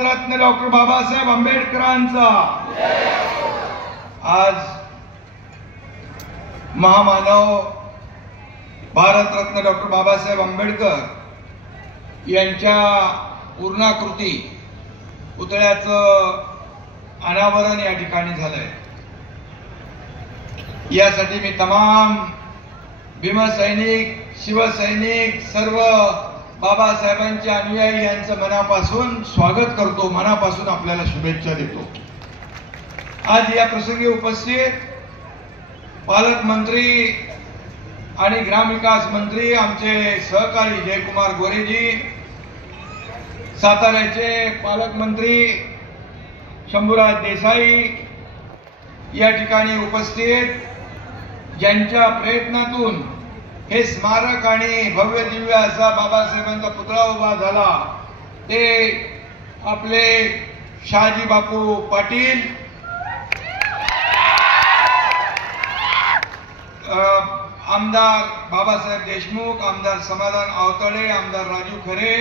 Bharat Ratna doctor Babasaheb आंबेडकरांचा। आज महामानव भारतरत्न डॉक्टर बाबासाहेब आंबेडकर यांच्या पूर्णाकृती पुतळ्याचं अनावरण या ठिकाणी झालंय। यासाठी मी तमाम भीमसैनिक, शिवसैनिक, सर्व बाबासाहेबांचे अनुयायी यांचं मनापासून स्वागत करतो, मनापासून आपल्याला शुभेच्छा देतो। आज या प्रसंगी उपस्थित पालकमंत्री आणि ग्रामविकास मंत्री आमचे सहकारी जयकुमार गोरेजी, साताऱ्याचे पालकमंत्री शंभूराज देसाई या ठिकाणी उपस्थित, ज्यांच्या प्रयत्नातून हे स्मारक आणि भव्य दिव्य असा बाबासाहेबांचा पुतळा उभा झाला, ते आपले शहाजी बापू पाटील, आमदार बाबासाहेब देशमुख, आमदार समाधान आवताडे, आमदार राजू खरे,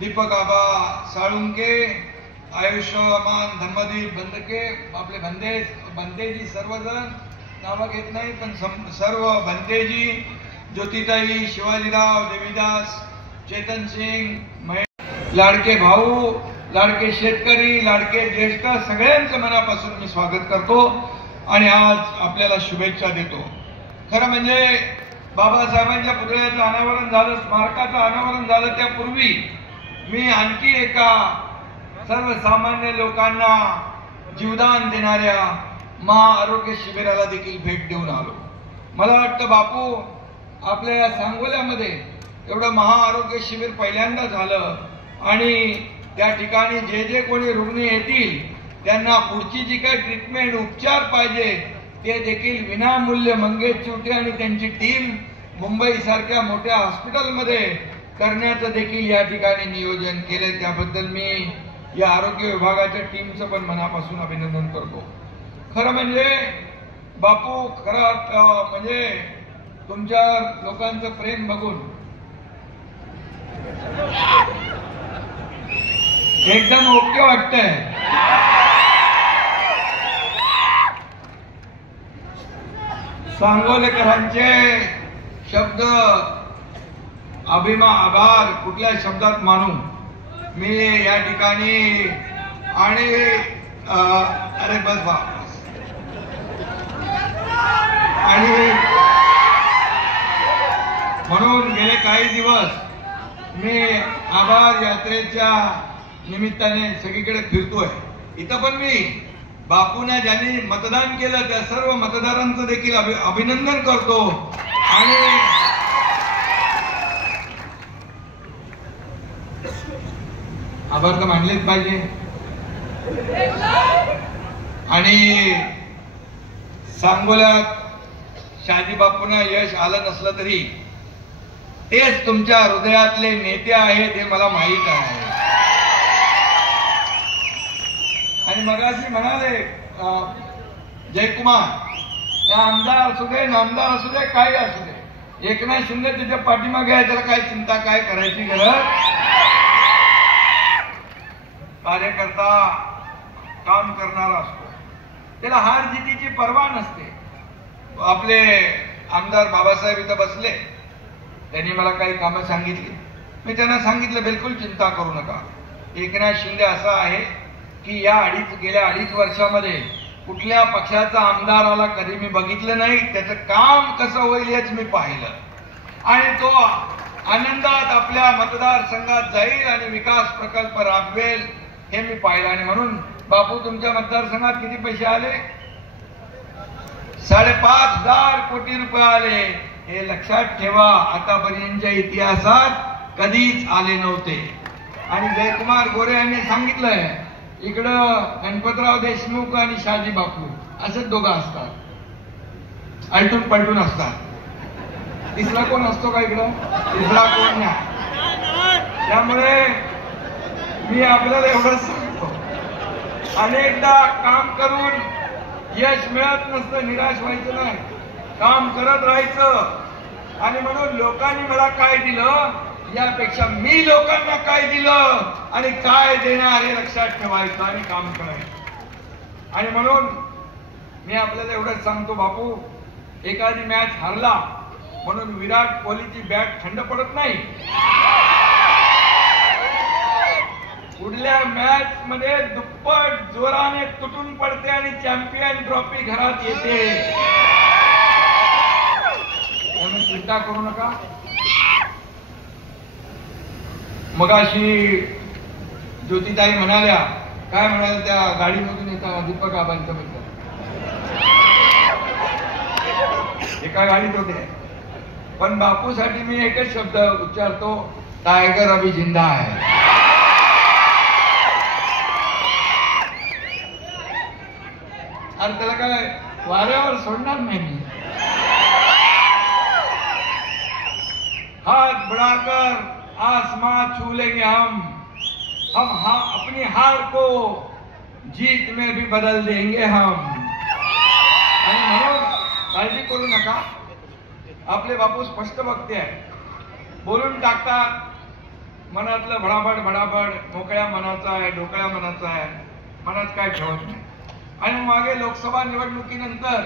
दीपक आबा साळुंके, आयुष्यमान धम्मदीप बंदके, आपले बंदेजी, सर्वजण नावं घेत नाही पण सर्व बंदेजी, ज्योतिताई, शिवाजीराव, देवीदास, चेतन सिंग, लाडके भाऊ, लाडके शेतकरी, लाडके ज्येष्ठ, सगळ्यांचं मनापासून मी स्वागत करतो आणि आज आपल्याला शुभेच्छा देतो। खरं म्हणजे बाबासाहेबांच्या पुतळ्याचं अनावरण झालं, स्मारकाचं अनावरण झालं, त्यापूर्वी मी आणखी एका सर्वसामान्य लोकांना जीवदान देणाऱ्या महाआरोग्य शिबिराला देखील भेट देऊन आलो। मला वाटतं बापू आपल्या या सांगोल्यामध्ये एवढं महाआरोग्य शिबिर पहिल्यांदा झालं आणि त्या ठिकाणी जे कोणी रुग्ण येतील त्यांना पुढची जी काही ट्रीटमेंट, उपचार पाहिजे ते देखील विनामूल्य मंगेश चिवटे आणि त्यांची टीम मुंबई सारख्या मोठ्या हॉस्पिटलमध्ये करण्याचं देखील या ठिकाणी नियोजन केले। त्याबद्दल मी या आरोग्य विभागाच्या टीमचं पण मनापासून अभिनंदन करतो। खरं म्हणजे बापू, खरं म्हणजे तुमच्या लोकांचं प्रेम बघून एकदम ओके वाटतंय। सांगोलेकरांचे शब्द आभार कुठल्या शब्दात मानू मी या ठिकाणी, आणि अरे बस बा, आणि म्हणून गेले काही दिवस मी आभार यात्रेच्या निमित्ताने सगळीकडे फिरतोय। इथं पण मी बापूंना ज्यांनी मतदान केलं त्या सर्व मतदारांचं देखील अभिनंदन करतो आणि आभार तर मानलेच पाहिजे। आणि सांगोल्यात शहाजी बापूंना यश आलं नसलं तरी तेच तुमच्या हृदयातले नेते आहेत हे मला माहीत आहे। आणि मगाशी म्हणाले जयकुमार, त्या आमदार असू दे, नामदार असू दे, काही असू दे, एकनाथ शिंदे त्याच्या पाठीमागे आहे, त्याला काय चिंता, काय करायची गरज। कार्यकर्ता काम करणारा असतो, त्याला हार जितीची पर्वा नसते। आपले आमदार बाबासाहेब इथं बसले, त्यांनी मला काही कामं सांगितली, मी त्यांना सांगितलं बिलकुल चिंता करू नका। एकनाथ शिंदे असा आहे की गेल्या अडीच वर्षामध्ये कुठल्या पक्षाचा आमदार आला कधी मी बघितलं नाही, त्याचं काम कसं होईल हेच मी पाहिलं आणि तो आनंदात आपल्या मतदारसंघात जाईल आणि विकास प्रकल्प राबवेल हे मी पाहिलं। आणि म्हणून बापू, तुमच्या मतदारसंघात किती पैसे आले? 5,500 कोटी रुपये आले। हे लक्षात ठेवा, आतापर्यंतच्या इतिहासात कधीच आले नव्हते। आणि जयकुमार गोरे यांनी सांगितलंय, इकडं गणपतराव देशमुख आणि शहाजी बापू असेच दोघं असतात, आलटून पलटून असतात। तिसरा कोण असतो का इकडं? तिसरा कोण नाही। त्यामुळे मी आपल्याला एवढंच सांगतो, अनेकदा काम करून यश मिळत नसतं, निराश व्हायचं नाही, काम करत राहायचं। आणि म्हणून लोकांनी मला काय दिलं, यापेक्षा मी लोकांना काय दिलं आणि काय देणार हे लक्षात ठेवायचं आणि काम करायचं. आणि म्हणून मी आपल्याला एवढंच सांगतो बापू, एखादी मॅच हारला म्हणून विराट कोहलीची बॅट थंड पडत नाही. पुढल्या मॅच मध्ये दुप्पट जोराने तुटून पडते आणि चॅम्पियन ट्रॉफी घरात येते. त्यामुळे चिंता करू नका. मगाशी ज्योतिताई म्हणाल्या, काय म्हणाल्या त्या गाडीमधून येता दीपक आबांचं बद्दल, एका गाडीत होते. पण बापूसाठी मी एकच शब्द उच्चारतो, टायगर अभी जिंदा है. आणि त्याला काय वाऱ्यावर सोडणार नाही मी. हाथ बढ़ाकर आसमां छू लेंगे हम अपनी हार को जीत में भी बदल देंगे हम. आणि म्हणून काळजी करू नका. आपले बापू स्पष्ट वक्ते आहे, बोलून टाकतात. मनातलं भडाभड भडाभड मोकळ्या मनाचा आहे, ढोकळ्या मनाचा आहे, मनात काय ठेवत नाही. आणि मागे लोकसभा निवडणुकीनंतर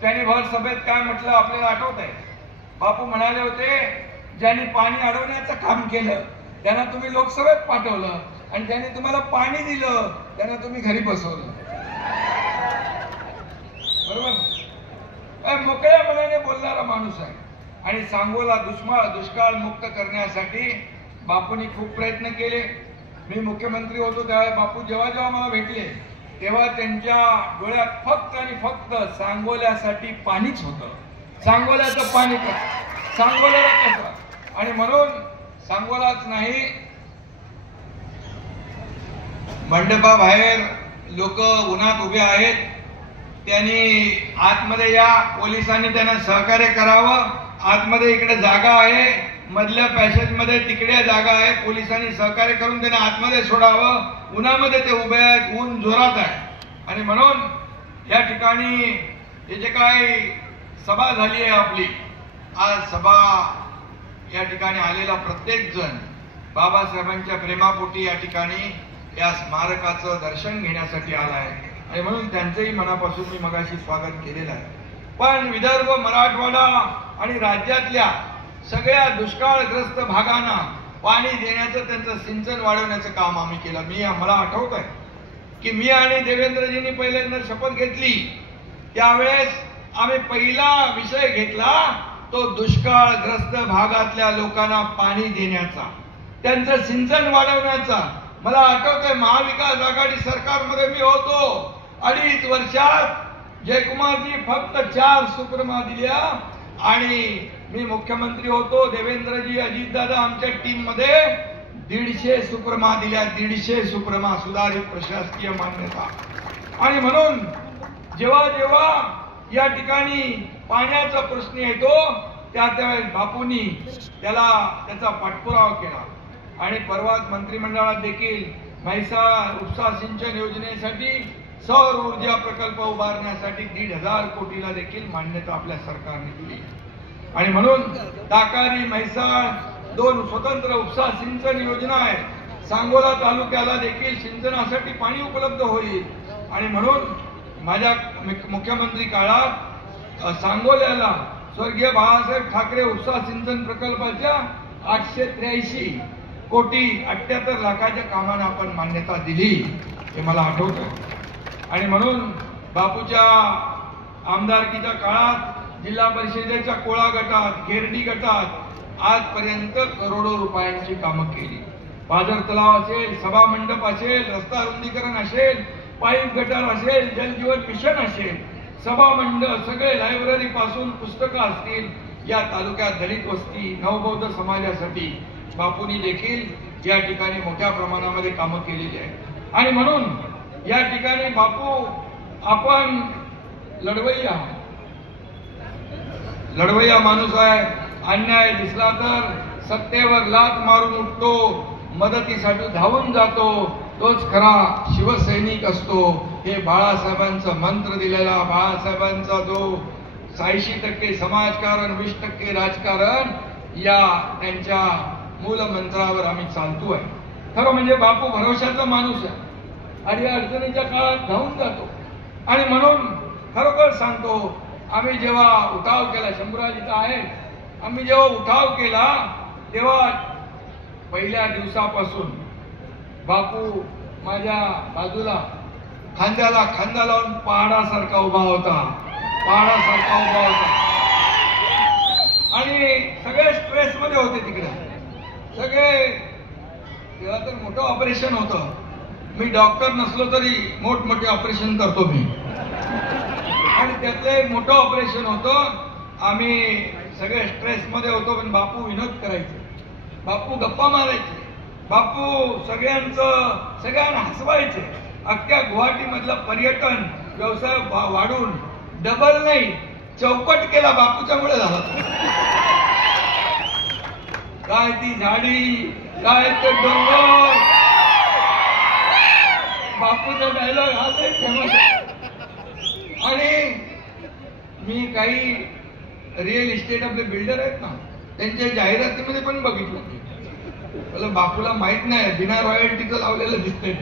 त्यांनी भर सभेत काय म्हटलं आपल्याला आठवत आहे. बापू म्हणाले होते, ज्यांनी पाणी अडवण्याचं काम केलं त्यांना तुम्ही लोकसभेत पाठवलं आणि ज्यांनी तुम्हाला पाणी दिलं त्यांना तुम्ही घरी बसवलं. बरोबर. मोकळ्या मनाने बोलणारा माणूस आहे. आणि सांगोला दुष्काळ मुक्त करण्यासाठी बापूंनी खूप प्रयत्न केले. मी मुख्यमंत्री होतो त्यावेळेस बापू जेव्हा जेव्हा मला भेटले तेव्हा त्यांच्या डोळ्यात फक्त आणि फक्त सांगोल्यासाठी पाणीच होतं. सांगोल्याचं पाणी, सांगोल्याला कसं. आणि म्हणून सांगोलाच नाही, मंडपाबाहेर लोक उन्हात उभे आहेत, त्यांनी आतमध्ये या, पोलिसांनी त्यांना सहकार्य करावं. आतमध्ये इकडे जागा आहे, मधल्या पॅसेज मध्ये तिकडे जागा आहे, पोलिसांनी सहकार्य करून त्यांना आतमध्ये सोडावं. उन्हामध्ये ते उभे आहेत, ऊन जोरात आहे. आणि म्हणून या ठिकाणी हे जे काही सभा झाली आहे आपली, आज सभा या ठिकाणी आलेला प्रत्येक जण बाबासाहेबांच्या प्रेमापोटी या ठिकाणी या स्मारकाचं दर्शन घेण्यासाठी आला आहे. आणि म्हणून त्यांचंही मनापासून मी मगाशी स्वागत केलेलं आहे. पण विदर्भ, मराठवाडा आणि राज्यातल्या सगळ्या दुष्काळग्रस्त भागांना पाणी देण्याचं, त्यांचं सिंचन वाढवण्याचं काम आम्ही केलं. मला आठवत आहे की मी आणि देवेंद्रजींनी पहिल्यांदा शपथ घेतली त्यावेळेस आम्ही पहिला विषय घेतला तो दुष्काळग्रस्त भागातल्या लोकांना पाणी देण्याचा, त्यांचं सिंचन वाढवण्याचा. मला आठवतंय महाविकास आघाडी सरकारमध्ये मी होतो, 2.5 वर्षात जयकुमारजी फक्त 4 सुप्रमा दिल्या आणि मी मुख्यमंत्री होतो, देवेंद्रजी, अजितदादा आमच्या टीम मध्ये 150 सुप्रमा दिल्या. 150 सुप्रमा, सुधारित प्रशासकीय मान्यता. आणि म्हणून जेव्हा जेव्हा या ठिकाणी पाण्याचा प्रश्न येतो त्यावेळेस बापूंनी त्याचा पाठपुरावा केला. आणि परवाच मंत्रिमंडळात देखील म्हैसाळ उपसा सिंचन योजनेसाठी सौर ऊर्जा प्रकल्प उभारण्यासाठी 1,500 कोटीला देखील मान्यता आपल्या सरकारने दिली. आणि म्हणून ताकारी, म्हैसाळ 2 स्वतंत्र उपसा सिंचन योजना आहेत. सांगोला तालुक्याला देखील सिंचनासाठी पाणी उपलब्ध होईल. आणि म्हणून माझ्या मुख्यमंत्री काळात सांगोल्याला स्वर्गीय बाळासाहेब ठाकरे उपसा सिंचन प्रकल्पाच्या 883 कोटी 78 लाखाच्या कामांना आपण मान्यता दिली, हे मला आठवतं. आणि म्हणून बापूच्या आमदारकीच्या काळात जिल्हा परिषदेच्या कोळा गटात, गेरडी गटात आजपर्यंत करोडो रुपयांची कामं केली. पाझर तलाव असेल, सभा मंडप असेल, रस्ता रुंदीकरण असेल, पाईप गटार असेल, जलजीवन मिशन असेल, सभा मंडप, सगळे लायब्ररी पासून पुस्तकं असतील. या तालुक्यात दलित वस्ती, नवबौद्ध समाजासाठी बापूंनी देखील या ठिकाणी मोठ्या प्रमाणामध्ये कामं केलेली आहेत. आणि म्हणून या ठिकाणी बापू आपण लढवय्या माणूस आहे. अन्याय दिसला तर सत्तेवर लाथ मारून उठतो, मदतीसाठी धावून जातो, तोच खरा शिवसैनिक असतो. हे बाळासाहेबांचं मंत्र दिलेला, बाळासाहेबांचा जो 86% समाजकारण 20% राजकारण, या त्यांच्या मूल मंत्रावर आम्ही चालतोय. खरं म्हणजे बापू भरोशाचा माणूस आहे आणि अडचणीच्या काळात धावून जातो. आणि म्हणून खरोखर सांगतो, आम्ही जेव्हा उठाव केला, शंभूराज इथं आहे, आम्ही जेव्हा उठाव केला तेव्हा पहिल्या दिवसापासून बापू माझ्या बाजूला खांद्याला खांदा लावून पहाडासारखा उभा होता, पहाडासारखा उभा होता. आणि सगळे स्ट्रेस मध्ये होते तिकडे सगळे. तेव्हा तर मोठं ऑपरेशन होतं. मी डॉक्टर नसलो तरी मोठमोठे ऑपरेशन करतो मी, आणि त्यातलं एक मोठं ऑपरेशन होतं. आम्ही सगळे स्ट्रेस मध्ये होतो, पण बापू विनोद करायचे, बापू गप्पा मारायचे, बापू सगळ्यांना हसवायचे. अख्ख्या गुवाहाटी मधला पर्यटन व्यवसाय वाढून डबल नाही चौपट केला बापूच्यामुळे झाला. काय ती झाडी, काय ते डोंगर, बापूचा डायलॉग हा फेमस. आणि मी काही रिअल इस्टेट आपले बिल्डर आहेत ना, त्यांच्या जाहिरातीमध्ये पण बघितलं मला, बापूला माहित नाही बिना रॉयल्टीचं लावलेलं दिसतंय.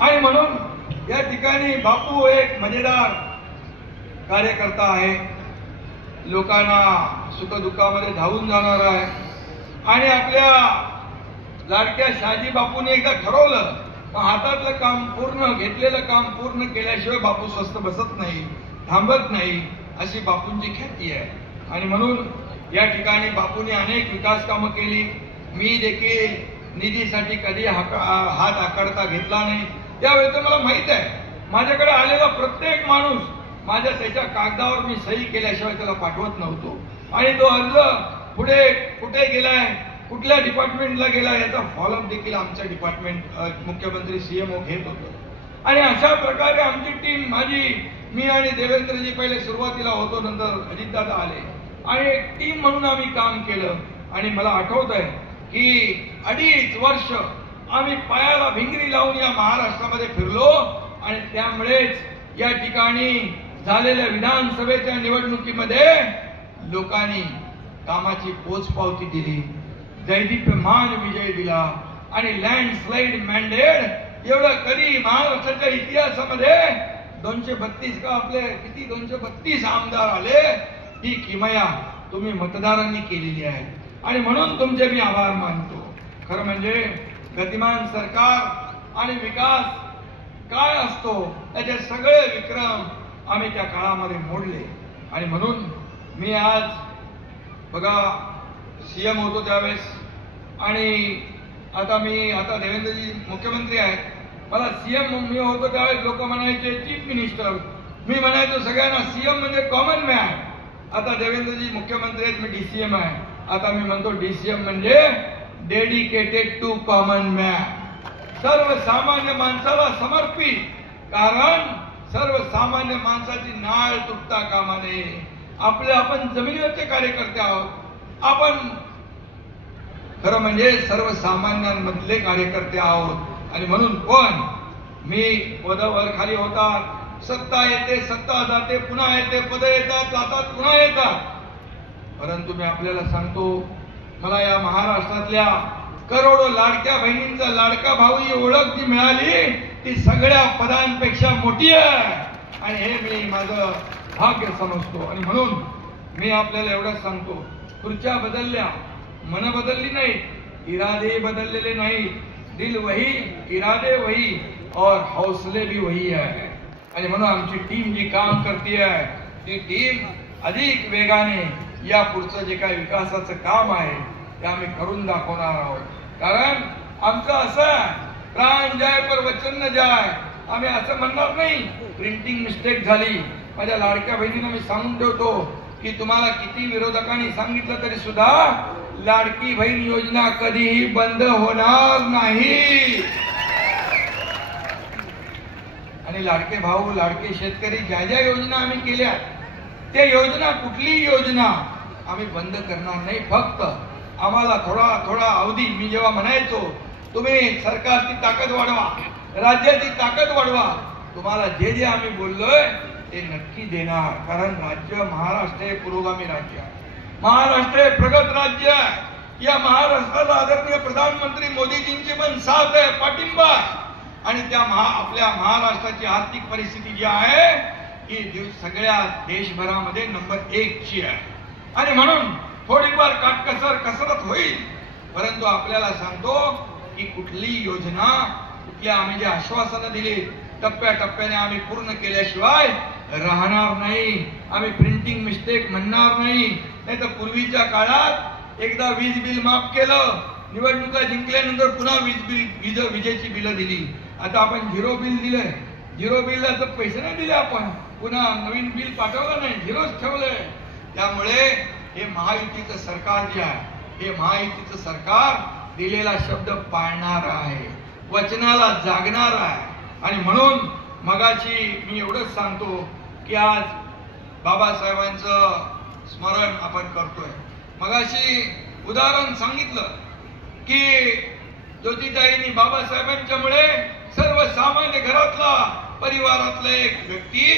आणि म्हणून या ठिकाणी बापू एक मजेदार कार्यकर्ता आहे, लोकांना सुखदुःखामध्ये धावून जाणार आहे. आणि आपल्या लाडक्या शहाजी बापूने एकदा ठरवलं, हातातलं काम पूर्ण, घेतलेलं काम पूर्ण केल्याशिवाय बापू स्वस्थ बसत नाही, थांबत नाही, अशी बापूंची ख्याती आहे. आणि म्हणून या ठिकाणी बापूंनी अनेक विकास कामं केली. मी देखील निधीसाठी कधी हात आकडता घेतला नाही. त्यावेळेस मला माहित आहे, माझ्याकडे आलेला प्रत्येक माणूस माझ्या त्याच्या कागदावर मी सही केल्याशिवाय त्याला पाठवत नव्हतो. आणि तो अर्ज पुढे कुठे गेलाय, कुठल्या डिपार्टमेंटला गेला, याचा फॉलोअप देखील आमच्या डिपार्टमेंट मुख्यमंत्री सीएमओ घेत होतो. आणि अशा प्रकारे आमची टीम, मी आणि देवेंद्रजी पहिले सुरुवातीला होतो, नंतर अजितदादा आले, आणि एक टीम म्हणून आम्ही काम केलं. आणि मला आठवत आहे की 2.5 वर्ष आम्ही पायाला भिंगरी लावून या महाराष्ट्रामध्ये फिरलो. आणि त्यामुळेच या ठिकाणी झालेल्या विधानसभेच्या निवडणुकीमध्ये लोकांनी कामाची पोचपावती दिली, दैदिप्यमान विजय दिला. आणि लँडस्लाइड मॅन्डेट एवढं कधी महाराष्ट्राच्या इतिहासामध्ये 232 का आपले किती 232 आमदार आले, ही किमया तुम्ही मतदारांनी केलेली आहे. आणि म्हणून तुमचे मी आभार मानतो. खरं म्हणजे गतिमान सरकार आणि विकास काय असतो त्याचे सगळे विक्रम आम्ही त्या काळामध्ये मोडले. आणि म्हणून मी आज बघा सीएम होतो त्यावेळेस, आणि आता देवेंद्रजी मुख्यमंत्री आहेत, मला सीएम मी होतो त्यावेळेस लोक म्हणायचे चीफ मिनिस्टर, मी म्हणायचो सगळ्यांना सीएम म्हणजे कॉमन मॅन. आता देवेंद्रजी मुख्यमंत्री आहेत, मी डीसीएम आहे. आता मी म्हणतो डीसीएम म्हणजे डेडिकेटेड टू कॉमन मॅन, सर्वसामान्य माणसाला समर्पित. कारण सर्वसामान्य माणसाची नाळ तुटता कामा नये. आपण जमिनीवरचे कार्यकर्ते आहोत, आपण खरं म्हणजे सर्वसामान्यांमधले कार्यकर्ते आहोत. आणि म्हणून पण मी पदावर खाली होतात, सत्ता येते, सत्ता जाते, पुन्हा येते, पद येतात, जातात, पुन्हा येतात. परंतु मी आपल्याला सांगतो, मला या महाराष्ट्रातल्या करोडो लाडक्या बहिणींचा लाडका भाऊ ही ओळख जी मिळाली ती सगळ्या पदांपेक्षा मोठी आहे. आणि हे मी माझं भाग्य समजतो. आणि म्हणून मी आपल्याला एवढंच सांगतो, खुर्च्या बदलल्या, मन बदलली नाही, इरादे बदललेले नाही. दिल वही, इरादे वही और हौसले भी वही है. आणि म्हणून आमची टीम जी काम करते आहे ती टीम अधिक वेगाने या पुढचं जे काही विकासाचं काम आहे ते आम्ही करून दाखवणार आहोत. कारण आमचं असं प्राण जाय पर वचन न जाय, आम्ही असं म्हणणार नाही प्रिंटिंग मिस्टेक झाली. माझ्या लाडक्या बहिणींना मी सांगून ठेवतो की तुम्हाला किती विरोधकांनी सांगितलं तरी सुद्धा लाडकी बहीण योजना कधीही बंद होणार नाही. आणि लाडके भाऊ, लाडके शेतकरी, ज्या ज्या योजना आम्ही केल्या त्या योजना, कुठलीही योजना आम्ही बंद करणार नाही. फक्त आम्हाला थोडा थोडा अवधी, मी जेव्हा म्हणायचो तुम्ही सरकारची ताकद वाढवा, राज्याची ताकद वाढवा, तुम्हाला जे जे आम्ही बोललोय ते नक्की देणार. कारण राज्य महाराष्ट्र हे पुरोगामी राज्य आहे, महाराष्ट्र हे प्रगत राज्य आहे. या महाराष्ट्राला आदरणीय प्रधानमंत्री मोदीजींची पण साथ आहे, पाठिंबा आहे. आणि त्या आपल्या महाराष्ट्राची आर्थिक परिस्थिती जी आहे ही सगळ्या देशभरामध्ये नंबर 1 ची आहे. आणि म्हणून थोडीफार काटकसर कसरत होईल, परंतु आपल्याला सांगतो की कुठली योजना, कुठल्या आम्ही जे आश्वासनं दिली टप्प्याटप्प्याने आम्ही पूर्ण केल्याशिवाय राहणार नाही. आम्ही प्रिंटिंग मिस्टेक म्हणणार नाही. नाही तर पूर्वीच्या काळात एकदा वीज बिल माफ केलं, निवडणुका जिंकल्यानंतर पुन्हा विजेची बिलं दिली. आता आपण झिरो बिल दिलंय, झिरो बिलला तर पैसे नाही दिले, आपण पुन्हा नवीन बिल पाठवलं नाही, झिरोच ठेवलंय. त्यामुळे हे महायुतीचं सरकार जे आहे, हे महायुतीचं सरकार दिलेला शब्द पाळणार आहे, वचनाला जागणार आहे. आणि म्हणून मगाशी मी एवढंच सांगतो की आज बाबासाहेबांचं स्मरण आपण करतोय. मगाशी उदाहरण सांगितलं की ज्योतिताईंनी बाबासाहेबांच्यामुळे सर्वसामान्य घरातला परिवारातला एक व्यक्ती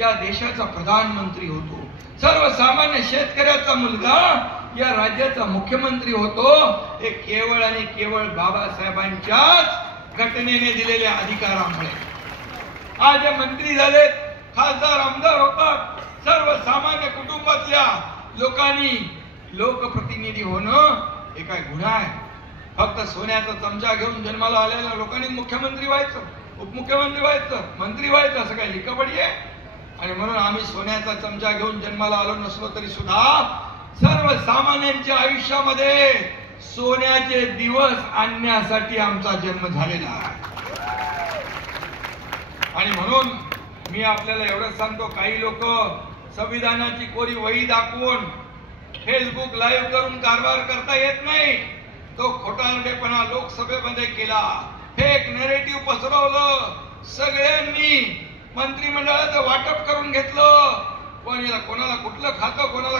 या देशाचा प्रधानमंत्री होतो. सर्वसामान्य शेतकऱ्याचा मुलगा या राज्याचा मुख्यमंत्री होतो. हे केवळ आणि केवळ बाबासाहेबांच्याच घटनेने दिलेल्या अधिकारामुळे. आज जे मंत्री झालेत, खासदार, आमदार होतात, सर्वसामान्य कुटुंबातल्या लोकांनी लोकप्रतिनिधी होणं हे काय गुन्हा आहे? फक्त सोन्याचा चमचा घेऊन जन्माला आलेल्या लोकांनी मुख्यमंत्री व्हायचं, उपमुख्यमंत्री व्हायचं, मंत्री व्हायचं असं काय लिखापडी आहे? आणि म्हणून आम्ही सोन्याचा चमचा घेऊन जन्माला आलो नसलो तरी सुद्धा सर्वसामान्यांच्या आयुष्यामध्ये सोन्याचे दिवस आणण्यासाठी आमचा जन्म झालेला आहे. आणि म्हणून मी आपल्याला एवढंच सांगतो, काही लोक संविधानाची कोरी वही दाखवून फेसबुक लाईव्ह करून कारभार करता येत नाही. तो खोटारडेपणा लोकसभेमध्ये केला, फेक नॅरेटिव्ह पसरवलं, सगळ्यांनी मंत्रिमंडळाचं वाटप करून घेतलं. कोणाला कुठलं खातं, कोणाला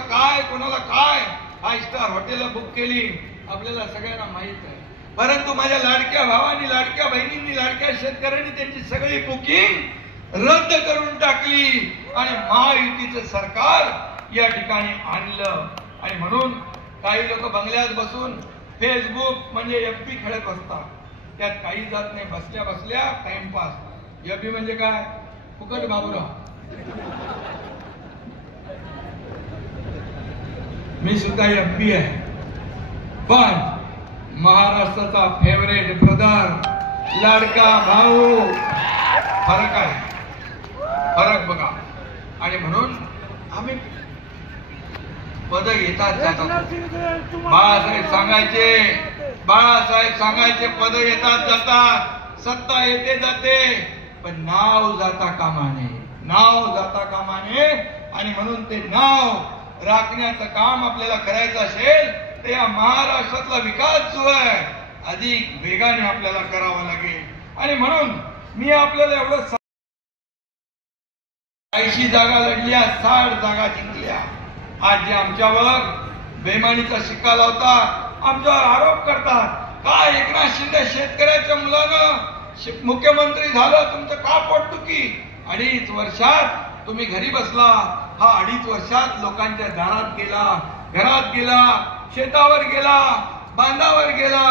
काय, 5 स्टार हॉटेल बुक केली, आपल्याला सगळ्यांना माहित आहे. परंतु माझ्या लाडक्या भावांनी, लाडक्या बहिणींनी, लाडक्या शेतकऱ्यांनी त्यांची सगळी बुकिंग रद्द करून टाकली आणि महायुतीचं सरकार या ठिकाणी आणलं. आणि म्हणून काही लोक बंगल्यात बसून फेसबुक म्हणजे एफबी खेळत असतात. त्यात काही जात नाही, बसल्या बसल्या टाइमपास. एफबी म्हणजे काय? फुकट बाबूराव. मी सुद्धा एफबी आहे, पण महाराष्ट्राचा फेवरेट ब्रदर, लाडका भाऊ, फरक आहे, फरक बघा. आणि म्हणून आम्ही पद येतात जातात. बाळासाहेब सांगायचे पद येतात जातात, सत्ता येते जाते, पण नाव जाता कामा नये, नाव जाता कामा नये. आणि म्हणून ते नाव राखण्याचं काम आपल्याला करायचं असेल तर या महाराष्ट्रातला विकास जो आहे अधिक वेगाने आपल्याला करावा लागेल. आणि म्हणून मी आपल्याला एवढं 80 जागा लढल्या, 60 जागा जिंकल्या. आज जे आमच्यावर बेमानीचा शिक्का लावतात, आमच्यावर आरोप करतात, काय एकनाथ शिंदे शेतकऱ्याच्या मुलानं मुख्यमंत्री झालं, तुमचं का पोटदुखी? 2.5 वर्षात तुम्ही घरी बसला. हा 2.5 वर्षात लोकांच्या दारात गेला, घरात गेला, शेतावर गेला, बांधावर गेला.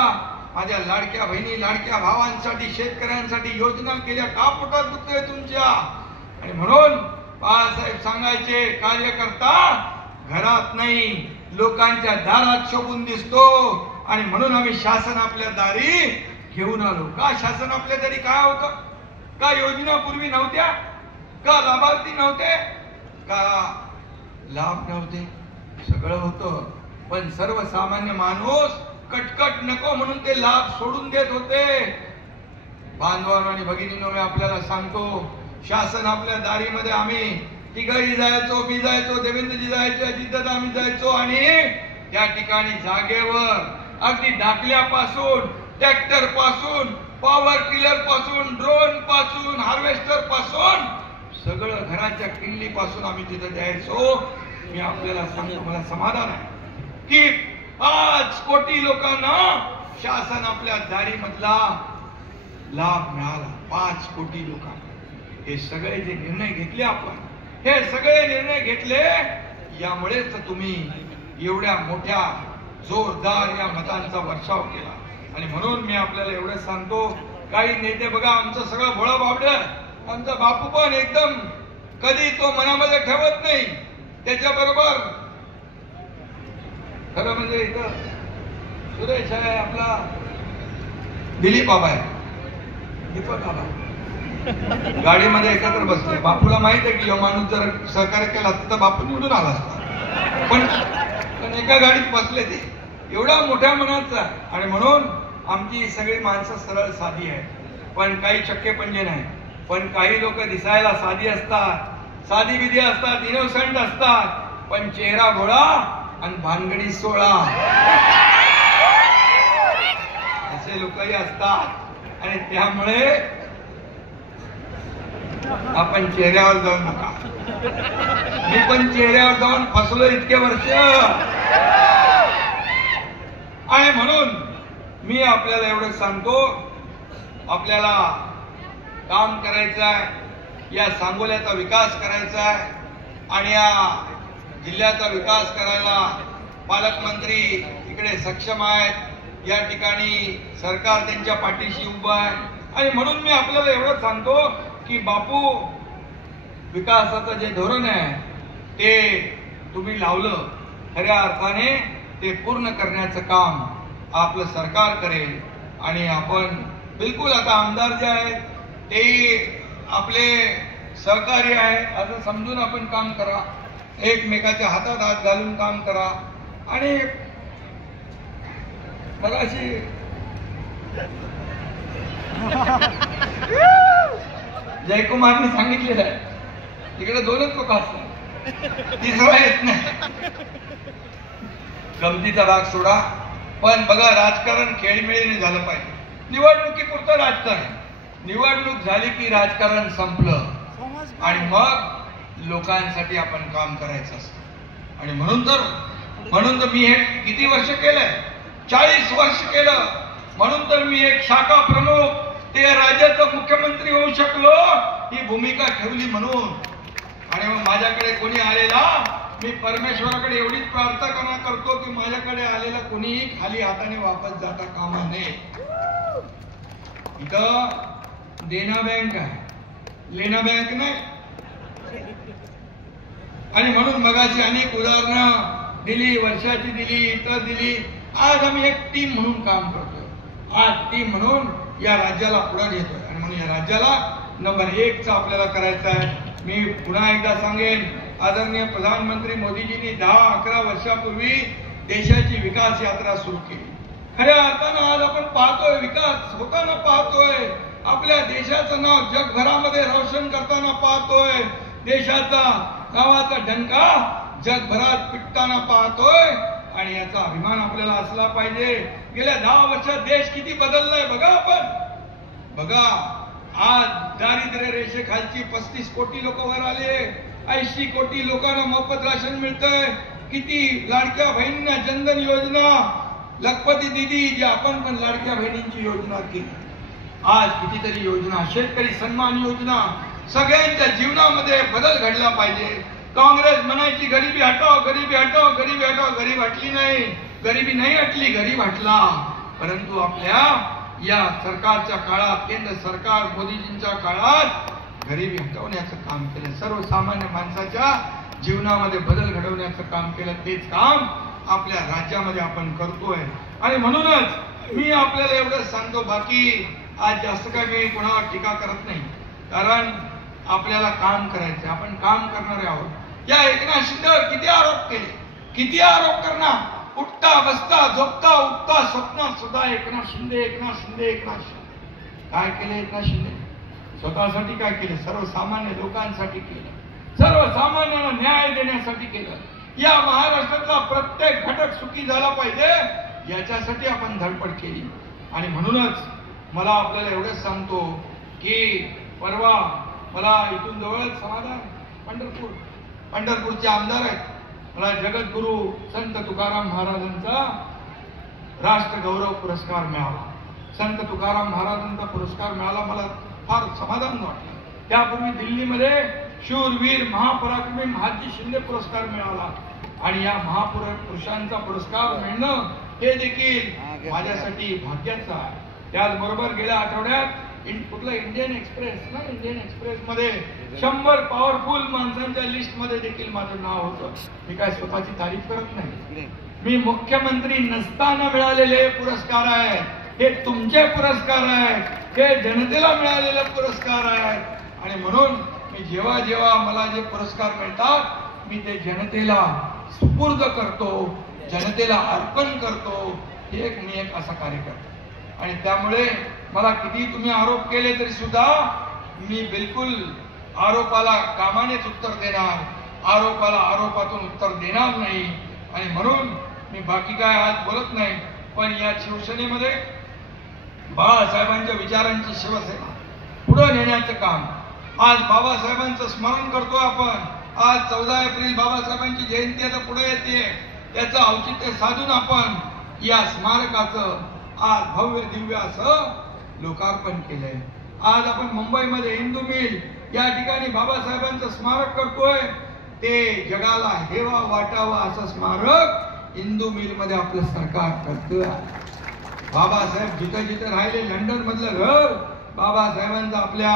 माझ्या लाडक्या बहिणी, लाडक्या भावांसाठी, शेतकऱ्यांसाठी योजना केल्या, का पोटात दुखतोय तुमच्या? आणि म्हणून बाळासाहेब सांगायचे, कार्यकर्ता घरात नाही लोकांच्या दारात शोभून दिसतो. आणि म्हणून आम्ही शासन आपल्या दारी घेऊन आलो. का शासन आपल्या दारी काय होतं? का योजना पूर्वी नव्हत्या? का लाभार्थी नव्हते? का लाभ नव्हते? सगळं होतं, पण सर्वसामान्य माणूस कटकट नको म्हणून ते लाभ सोडून देत होते. बांधवांनो आणि भगिनींनो, मी आपल्याला सांगतो, शासन आपल्या दारीमध्ये आम्ही तिघही जायचो, मी जायचो, देवेंद्रजी जायचे, अजितदादा आम्ही जायचो. आणि त्या ठिकाणी जागेवर अगदी दाखल्यापासून, ट्रॅक्टर पासून, पॉवर टिलर पासून, ड्रोन पासून, हार्वेस्टर पासून सगळं घराच्या किल्ली पासून आम्ही तिथे द्यायचो. मी आपल्याला सांगतो, मला समाधान आहे की 5 कोटी लोकांना शासन आपल्या दारीमधला लाभ मिळाला. 5 कोटी लोकांना. हे सगळे जे निर्णय घेतले आपण, हे सगळे निर्णय घेतले, यामुळेच तुम्ही एवढ्या मोठ्या जोरदार या मतांचा वर्षाव केला. आणि म्हणून मी आपल्याला एवढं सांगतो, काही नेते बघा आमचं सगळं भोळं बावडं, आमचा बापू पण एकदम कधी तो मनामध्ये ठेवत नाही. त्याच्याबरोबर खरं म्हणजे इथं सुरेश आहे, आपला दिलीप बाबा आहे, दीपक बाबा गाडीमध्ये एकत्र बसले. बापूला माहित आहे की माणूस जर सहकार्य केला असता तर बापू निवडून आला असता, पण एका गाडीत बसले ते, एवढा मोठ्या मनाचा. आणि म्हणून आमची सगळी माणसं सरळ साधी आहे, पण काही चक्के पंजे नाही. पण काही लोक दिसायला साधी असतात, साधी विधी असतात, इनोसंट असतात, पण चेहरा भोळा आणि भानगडी 16 असे लोकही असतात. आणि त्यामुळे आपण चेहऱ्यावर जाऊ नका. मी पण चेहऱ्यावर जाऊन फसलो इतके वर्ष. आणि म्हणून मी आपल्याला एवढं सांगतो, आपल्याला काम करायचं आहे, या सांगोल्याचा विकास करायचा आहे. आणि या जिल्ह्याचा विकास करायला पालकमंत्री इकडे सक्षम आहेत, या ठिकाणी सरकार त्यांच्या पाठीशी उभं आहे. आणि म्हणून मी आपल्याला एवढं सांगतो की बापू विकासाचं जे धोरण आहे ते तुम्ही लावलं, खऱ्या अर्थाने ते पूर्ण करण्याचं काम आपलं सरकार करेल. आणि आपण बिलकुल आता आमदार जे आहेत ते आपले सहकारी आहेत असं समजून आपण काम करा, एकमेकाच्या हातात हात घालून काम करा. आणि मला अशी जयकुमारने सांगितलेलं आहे, तिकडे 2च लोक असतात, तिसरा येत नाही. गमतीचा भाग सोडा, पण बघा राजकारण खेळीमेळीने झालं पाहिजे. निवडणुकीपुरतं राजकारण, निवडणूक झाली की राजकारण संपलं आणि मग लोकांसाठी आपण काम करायचं असतं. आणि म्हणून तर मी हे किती वर्ष केलंय, 40 वर्ष केलं. म्हणून तर मी एक शाखा प्रमुख ते राज्याचा मुख्यमंत्री होऊ शकलो, ही भूमिका ठेवली म्हणून. आणि मग माझ्याकडे कोणी आलेला, मी परमेश्वराकडे एवढीच प्रार्थना करतो की माझ्याकडे आलेला कोणीही खाली हाताने वापस जाता कामा नये. इथं देना बँक आहे, लेना बँक नाही. आणि म्हणून मगाशी अनेक उदाहरणं दिली, वर्षाची दिली, इतर दिली. आज आम्ही एक टीम म्हणून काम करतोय. आज टीम म्हणून या राज्याला पुढे नेतोय. आणि म्हणून या राज्याला नंबर 1चा आपल्याला करायचं आहे. मी पुन्हा एकदा सांगेन, आदरणीय प्रधानमंत्री मोदीजींनी 10-11 वर्षापूर्वी देशाची विकास यात्रा सुरू केली. खऱ्या अर्थानं आज आपण पाहतोय विकास होताना पाहतोय, आपल्या देशाचं नाव जगभरामध्ये रोशन करताना पाहतोय, देशाचा नावाचा डंका जगभरात पिटताना पाहतोय. आणि याचा अभिमान आपल्याला असला पाहिजे. गेल्या 10 वर्षात देश किती बदललाय बघा आपण. बघा आज दारिद्र्य रेषेखालची 35 कोटी लोक वर आले, 80 कोटी लोकांना मोफत राशन मिळतंय. किती लाडक्या बहिणींना जनधन योजना, लखपती दिदी जी आपण पण लाडक्या बहिणींची योजना केली. आज कितीतरी योजना, शेतकरी सन्मान योजना, सगळ्यांच्या जीवनामध्ये बदल घडला पाहिजे. काँग्रेस म्हणायची गरिबी हटाव, गरिबी हटाव, गरिबी हटाव. गरीब हटली नाही, गरिबी नाही हटली, गरीब हटला. परंतु आपल्या या सरकारच्या काळात, केंद्र सरकार मोदीजींच्या काळात गरिबी हटवण्याचं काम केलं, सर्वसामान्य माणसाच्या जीवनामध्ये बदल घडवण्याचं काम केलं. तेच काम आपल्या राज्यामध्ये आपण करतोय. आणि म्हणूनच मी आपल्याला एवढं सांगतो, बाकी आज जास्त काय मी कोणावर टीका करत नाही, कारण आपल्याला काम करायचं, आपण काम करणारे आहोत. या एकनाथ शिंदेवर किती आरोप केले, किती आरोप करणार. उठता बसता झोपता उठता स्वप्नात सुद्धा एकनाथ शिंदे, एकनाथ शिंदे, एकनाथ शिंदे. काय केले एकनाथ शिंदे? स्वतःसाठी काय केलं? सर्वसामान्य लोकांसाठी केलं, सर्वसामान्यांना न्याय देण्यासाठी केलं. या महाराष्ट्रातला प्रत्येक घटक सुखी झाला पाहिजे याच्यासाठी आपण धडपड केली. आणि म्हणूनच मला आपल्याला एवढंच सांगतो की परवा मला इथून जवळच समाधान पंढरपूरचे आमदार आहेत, मला जगद्गुरु संत तुकाराम महाराजांचा राष्ट्रगौरव पुरस्कार मिळाला. संत तुकाराम महाराजांचा पुरस्कार मिळाला, मला फार समाधान वाटलं. त्यापूर्वी दिल्लीमध्ये शूरवीर महापराक्रमी महाजी शिंदे पुरस्कार मिळाला. आणि या महापुरुषांचा पुरस्कार मिळणं हे देखील माझ्यासाठी भाग्याचं आहे. त्याचबरोबर गेल्या आठवड्यात कुठलं इंडियन एक्सप्रेस मध्ये 100 पॉवरफुल माणसांच्या लिस्ट मध्ये देखील माझं नाव होतं. मी काय स्वतःची तारीफ करत नाही. मी मुख्यमंत्री नसताना मिळालेले पुरस्कार आहेत, हे तुमचे पुरस्कार आहेत, हे जनतेला मिळालेले पुरस्कार आहेत. आणि म्हणून मी जेव्हा जेव्हा मला जे पुरस्कार मिळतात मी ते जनतेला सुपूर्द करतो, जनतेला अर्पण करतो. हे मी एक असा कार्य करतो. आणि त्यामुळे मला किती तुम्ही आरोप केले तरी सुद्धा मी बिलकुल आरोपाला कामानेच उत्तर देणार, आरोपाला आरोपातून उत्तर देणार नाही. आणि म्हणून मी बाकी काय आज बोलत नाही. पण या शिवसेनेमध्ये बाळासाहेबांच्या विचारांची शिवसेना पुढे नेण्याचं काम, आज बाबासाहेबांचं स्मरण करतो आपण. आज 14 एप्रिल बाबासाहेबांची जयंती आता पुढे येते, त्याचं औचित्य साधून आपण या स्मारकाचं आज भव्य दिव्य असं लोकार्पण केलंय. आज आपण मुंबईमध्ये हिंदू मिल या ठिकाणी बाबासाहेबांचं स्मारक करतोय. ते जगाला हेवा वाटावं असं स्मारक हिंदू मिल मध्ये आपलं सरकार करतोय. बाबासाहेब जिथं जिथं राहिले, लंडन मधलं घर बाबासाहेबांचं आपल्या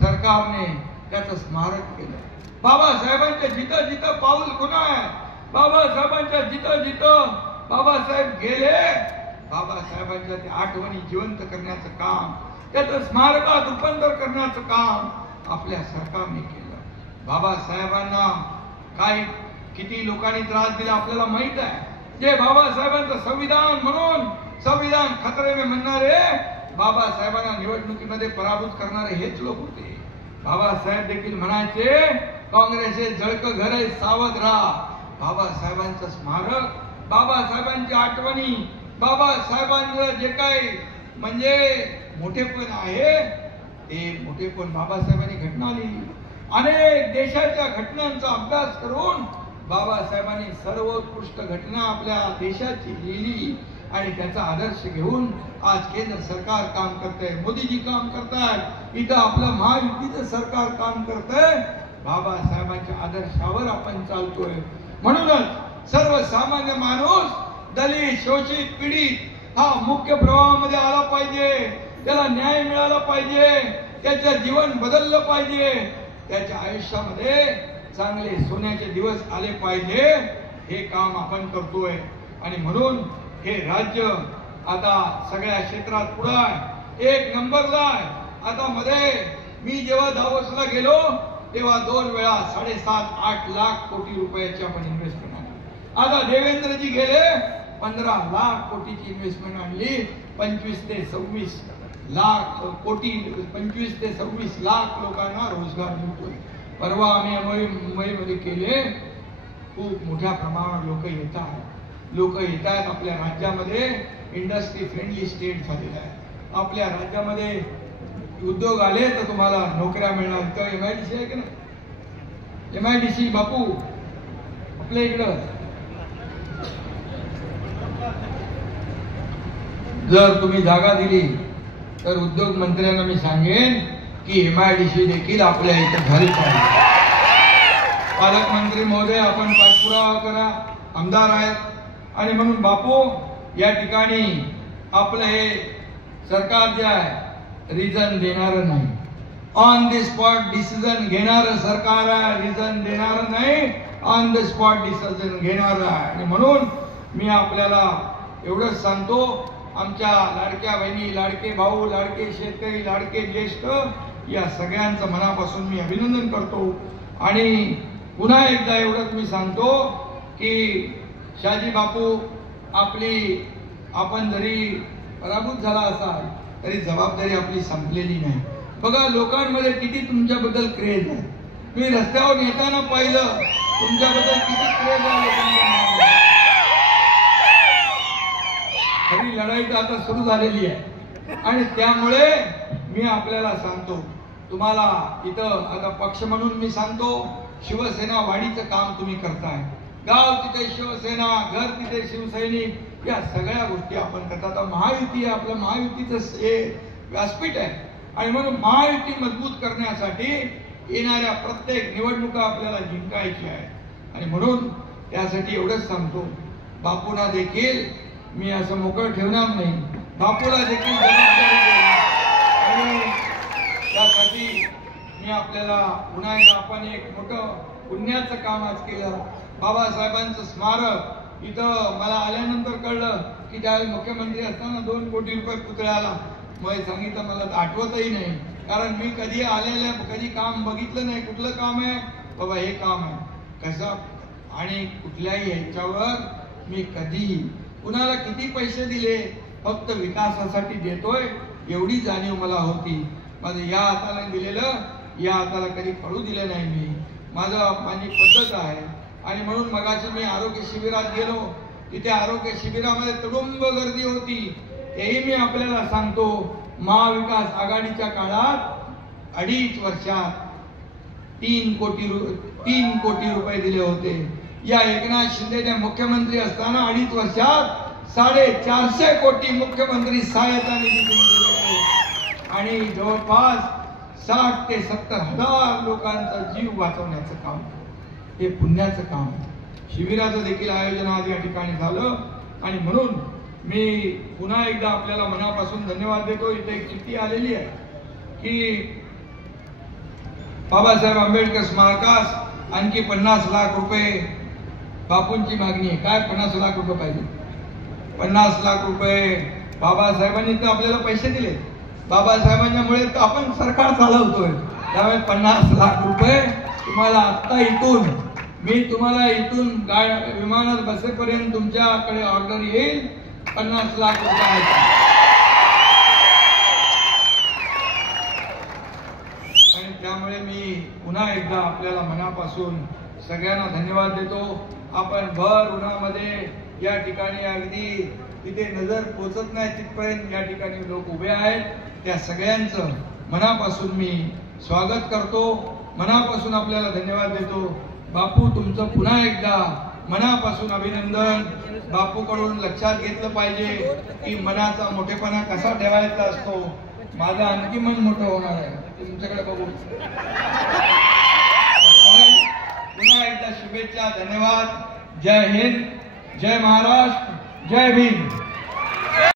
सरकारने त्याचं स्मारक केलं. बाबासाहेबांच्या जिथं जिथं पाऊल खुणा आहे, बाबासाहेबांच्या जिथं जिथं बाबासाहेब गेले, बाबासाहेबांच्या त्या आठवणी जिवंत करण्याचं काम, त्याचं स्मारकात रूपांतर करण्याचं काम आपल्या सरकारने केलं. बाबासाहेबांना काय किती लोकांनी त्रास दिला आपल्याला माहित आहे. जे बाबासाहेबांचं संविधान म्हणून संविधान खतरे में म्हणणारे, बाबासाहेबांना निवडणुकीमध्ये पराभूत करणारे हेच लोक होते. बाबासाहेब देखील म्हणायचे काँग्रेसचे जळकं घर आहे, सावध राहा. बाबासाहेबांचं स्मारक, बाबासाहेबांच्या आठवणी, बाबासाहेबांचं जे काही म्हणजे मोठेपण आहे, ते मोठेपण बाबासाहेबांनी घटना लिहिली. अनेक देशाच्या घटनांचा अभ्यास करून बाबासाहेबांनी सर्वोत्कृष्ट घटना आपल्या देशाची लिहिली. आणि त्याचा आदर्श घेऊन आज केंद्र सरकार काम करतंय, मोदीजी काम करतायत, इथं आपलं महायुतीचं सरकार काम करतंय. बाबासाहेबांच्या आदर्शावर आपण चालतोय. म्हणूनच सर्वसामान्य माणूस, दलित, शोषित, पीडित हा मुख्य प्रवाहामध्ये आला पाहिजे. त्याला न्याय मिळाला पाहिजे, त्याचं जीवन बदललं पाहिजे, त्याच्या आयुष्यामध्ये चांगले सोन्याचे दिवस आले पाहिजे. हे काम आपण करतोय. आणि म्हणून हे राज्य आता सगळ्या क्षेत्रात पुढे आहे, एक नंबरला आहे. आता मध्ये मी जेव्हा दावोसला गेलो तेव्हा 2 वेळा 7.5-8 लाख कोटी रुपयाची आपण इन्व्हेस्टमेंट आणली. आता देवेंद्रजी गेले 15 लाख कोटीची इन्व्हेस्टमेंट आणली. 25 ते 26 लाख कोटी, 25 ते 26 लाख लोकांना रोजगार मिळतोय. परवा आम्ही मुंबईमध्ये केले. खूप मोठ्या प्रमाणावर लोक येत आहेत. आपल्या राज्यामध्ये इंडस्ट्री फ्रेंडली स्टेट झालेला आहे. आपल्या राज्यामध्ये उद्योग आले तर तुम्हाला नोकऱ्या मिळणार. तर MIDC आहे की नाही, MIDC बापू आपल्या इकडं जर तुम्ही जागा दिली तर उद्योग मंत्र्यांना मी सांगेन की MIDC देखील आपल्या इथं झाली पाहिजे. पालकमंत्री महोदय आपण पाठपुरावा करा, आमदार आहेत. आणि म्हणून बापू या ठिकाणी आपलं हे सरकार जे आहे रिझन देणारं नाही, ऑन द स्पॉट डिसिजन घेणारं सरकार आहे. रिझन देणारं नाही, ऑन द स्पॉट डिसिजन घेणारं आहे. आणि म्हणून मी आपल्याला एवढंच सांगतो, आमच्या लाडक्या बहिणी, लाडके भाऊ, लाडके शेतकरी, लाडके ज्येष्ठ या सगळ्यांचं मनापासून मी अभिनंदन करतो. आणि पुन्हा एकदा एवढंच मी सांगतो की शहाजी बापू आपण जरी पराभूत झाला असाल तरी जबाबदारी आपली संपलेली नाही. बघा लोकांमध्ये किती तुमच्याबद्दल क्रेज आहे. मी रस्त्यावर येताना पाहिलं तुमच्याबद्दल किती क्रेज आहे लोकांना. खरी लढाई तर आता सुरू झालेली आहे. आणि त्यामुळे मी आपल्याला सांगतो, तुम्हाला इथं आता पक्ष म्हणून मी सांगतो, शिवसेना वाढीचं काम तुम्ही करताय. गाव तिथे शिवसेना, घर तिथे शिवसैनिक, या सगळ्या गोष्टी आपण करतात. महायुती आहे, आपलं महायुतीचं हे व्यासपीठ आहे. आणि म्हणून महायुती मजबूत करण्यासाठी येणाऱ्या प्रत्येक निवडणुका आपल्याला जिंकायची आहे. आणि म्हणून त्यासाठी एवढंच सांगतो, बापूंना देखील मी असं मोकळं ठेवणार नाही, बापूला देखील जबाबदारी देणार आणि त्यासाठी मी आपल्याला पुन्हा एकदा आपण एक मोठं पुण्याचं काम आज केलं. बाबासाहेबांचं स्मारक इथं मला आल्यानंतर कळलं की त्यावेळी मुख्यमंत्री असताना 2 कोटी रुपये पुतळ्याला मग सांगितलं, मला आठवतही नाही कारण मी कधी कधी काम बघितलं नाही. कुठलं काम आहे बाबा, हे काम आहे कसं आणि कुठल्याही ह्याच्यावर मी कधीही कुणाला किती पैसे दिले फक्त विकासासाठी देतोय एवढी जाणीव मला होती. माझं या हाताला दिलेलं या हाताला कधी पडू दिलं नाही मी, माझी पद्धत आहे. आणि म्हणून मगाशी मी आरोग्य शिबिरात गेलो, तिथे आरोग्य शिबिरामध्ये तुडुंब गर्दी होती. तेही मी आपल्याला सांगतो, महाविकास आघाडीच्या काळात 2.5 वर्षात 3 कोटी रुपये दिले होते. या एकनाथ शिंदे मुख्यमंत्री असताना 2.5 वर्षात 450 कोटी मुख्यमंत्री सहायता निधी दिले आणि जवळपास 60 ते 70 हजार लोकांचा जीव वाचवण्याचं काम, हे पुण्याचं काम. शिबिराचं देखील आयोजन आज या ठिकाणी झालं आणि म्हणून मी पुन्हा एकदा आपल्याला मनापासून धन्यवाद देतो. इथे एक चिठ्ठी आलेली आहे की बाबासाहेब आंबेडकर स्मारकास आणखी 50 लाख रुपये बापूंची मागणी आहे. काय 50 लाख रुपये पाहिजे? 50 लाख रुपये बाबासाहेबांनी तर आपल्याला पैसे दिले, बाबासाहेबांच्यामुळे तर आपण सरकार चालवतोय, त्यामुळे 50 लाख रुपये तुम्हाला आता तुम्हाला इथून विमानात बसेपर्यंत तुमच्याकडे ऑर्डर येईल 50 लाख रुपयाचा. आणि त्यामुळे मी पुन्हा एकदा आपल्याला मनापासून सगळ्यांना धन्यवाद देतो. आपण भर उन्हामध्ये या ठिकाणी अगदी तिथे नजर पोचत नाही तिथपर्यंत या ठिकाणी लोक उभे आहेत. त्या सगळ्यांचं मनापासून मी स्वागत करतो, मनापासून आपल्याला धन्यवाद देतो. बापू तुमचं पुन्हा एकदा मनापासून अभिनंदन. बापूकडून लक्षात घेतलं पाहिजे की मनाचा मोठेपणा कसा ठेवायचा असतो. माझं आणखी मन मोठं होणार आहे तुमच्याकडे बघू. पुन्हा एकदा शुभेच्छा, धन्यवाद. जय हिंद, जय महाराष्ट्र, जय भीम.